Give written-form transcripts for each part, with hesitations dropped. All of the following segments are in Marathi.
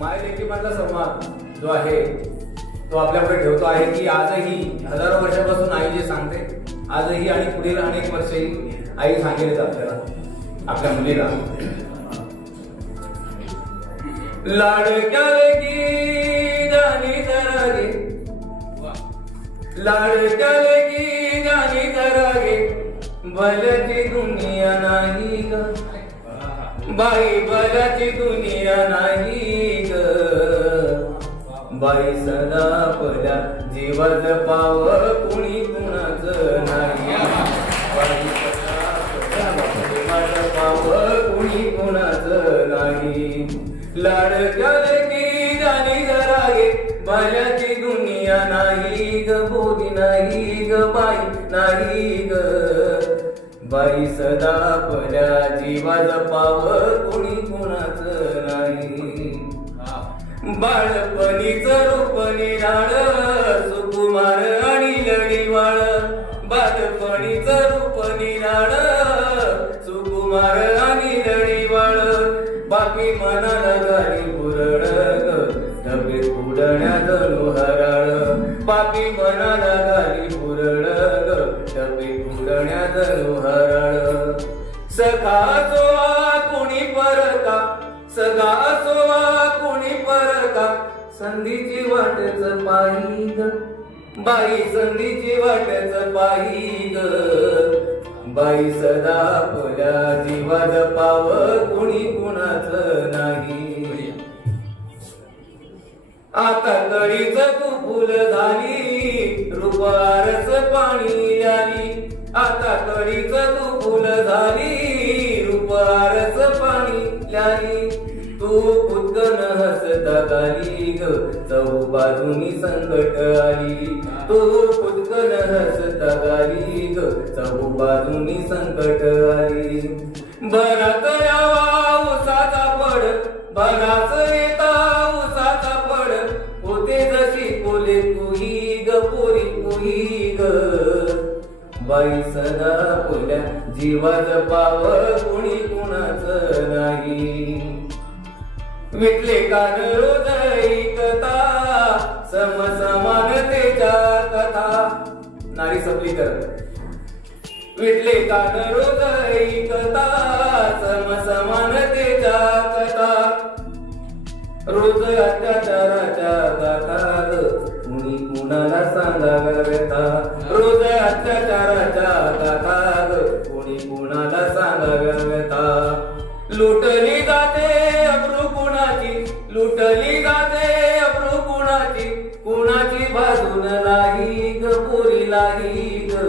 मायलेकीमधला संवाद जो आहे तो आपल्याकडे ठेवतो आहे की आजही हजारो वर्षापासून आई जे सांगते आजही आणि पुढील अनेक वर्षेही आई सांगेल आपल्याला आपल्या मुलीला लाडक्या लेकी गाणी जरा गे लाडक्या लेकी गाणी जरा गे भल्याची दुनिया नाही ग बाई भल्याची दुनिया नाही ग बाई सदा आपल्या जीवाच पाव कुणी कुणाचं नाही बाई सदा जीवाच पाव कुणी कुणाचं नाही लाडक्या लेकी गाणी जरा गे भल्याची दुनिया नाही ग बोली नाही ग बाई नाही ग बाई सदा आपल्या जीवाच पाव कुणी कुणाचं नाही बाळपणीच रूप निराळ सुकुमार आणि लढीवाळ बाळपणीच रूप निराळ सुकुमार आणि लढीवाळ बाकी मनाला गाडी पुरळ डबे पुडण्या जणू हराळ बाकी मनाला गाडी पुरळ डबे पुडण्या जणू हराळ सखा सोवा कुणी परका सगा सोवा कुणी परका संधीची वाटच पाही ग बाई संधीची वाटच पाही ग बाई सदा आपल्या जीवाच पाव कुणी कुणाचं नाही आता कळीच तू फुल झाली रूपारच पाणी आली आता कळीच तू फुल झाली रूपारच पाणी आली तू कुदकन हसता गाली ग चहू बाजूनी संकट आली तू कुदकन हसता गाली ग चहू बाजूनी संकट आली भरात यावा उसाचा पड भराच येता उसाचा पड होते जशी कोले तुही ग पोरी तुही ग बाई सदा आपल्या जीवाच पाव कुणी कुणाचं नाही विटले कान हृदय कथा समसमानतेच्या कथा नारी सबलीकरण विटले कान हृदय कथा समसमानतेच्या कथा रोज अत्याचाराच्या गाथा कुणी कुणाला सांगा व्यथा रोज अत्याचाराच्या गाथा कुणी कुणाला सांगा व्यथा लुटली जाते अप्रू कुणाची लुटली जाते अप्रू कुणाची कुणाची बाजून नाही ग पोरी नाही ग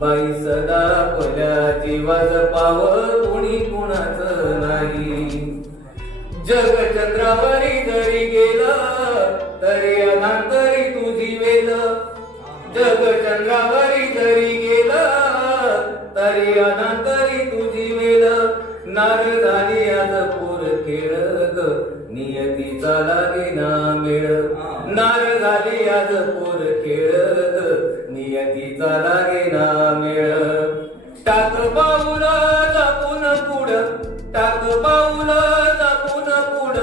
बाई सदा आपल्या जीवाच पाव कुणी कुणाचं नाही जग चंद्रावरी जरी गेलं तरी अनांतरी तुझी वेल जग चंद्रावरी जरी गेलं तरी अनांतरी तुझी वेल नार झाली आज पोर खेळ ग नियतीचा लागे ना मेळ नार झाली आज पोर खेळ ग नियतीचा लागे ना मेळ टाक पाऊल जपून पुढ टाक पाऊल जपून पुढ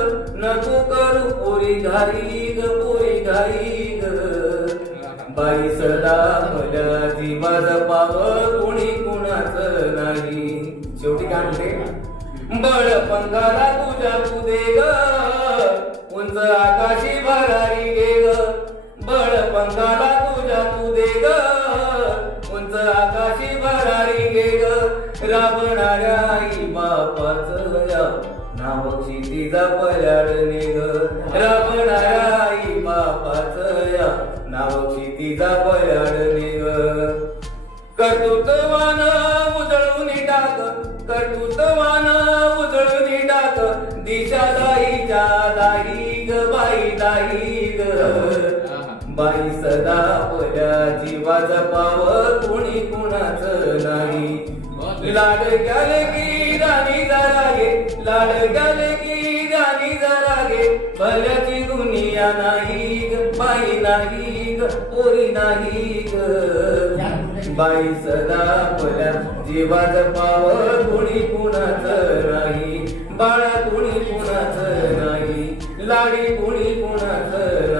नको करू पोरी घाई ग पोरी घाई ग बाई सदा आपल्या जीवाच पाव कुणी कुणाचं नाही शेवटी काय म्हणते बळ पंखाला तुझ्या तू दे ग उंच आकाशी भरारी गे ग बळ पंखाला तुझ्या तू दे ग उंच आकाशी भरारी गे ग राबणाऱ्या आई बापाचं नाव क्षितिजा पल्याडणे ग राबणाऱ्या आई बापाचं नाव क्षितिजा पल्याडणे ग कर्तृत्वान उजळून टाक कर्तृत्वान उजळून टाक दिशा दाहीच्या दाही ग बाई दाही ग बाई सदा आपल्या जीवाच पाव कुणी कुणाचं नाही लाडक्या लेकी गाणी जरा गे लाडक्या लेकी गाणी जरा गे भल्याची दुनिया नाही ग बाई नाही ग पोरी नाही ग बाई सदा आपल्या जीवाच पाव कुणी कुणाचं नाही बाळा कुणी कुणाचं नाही लाडी कोणी कोणाचं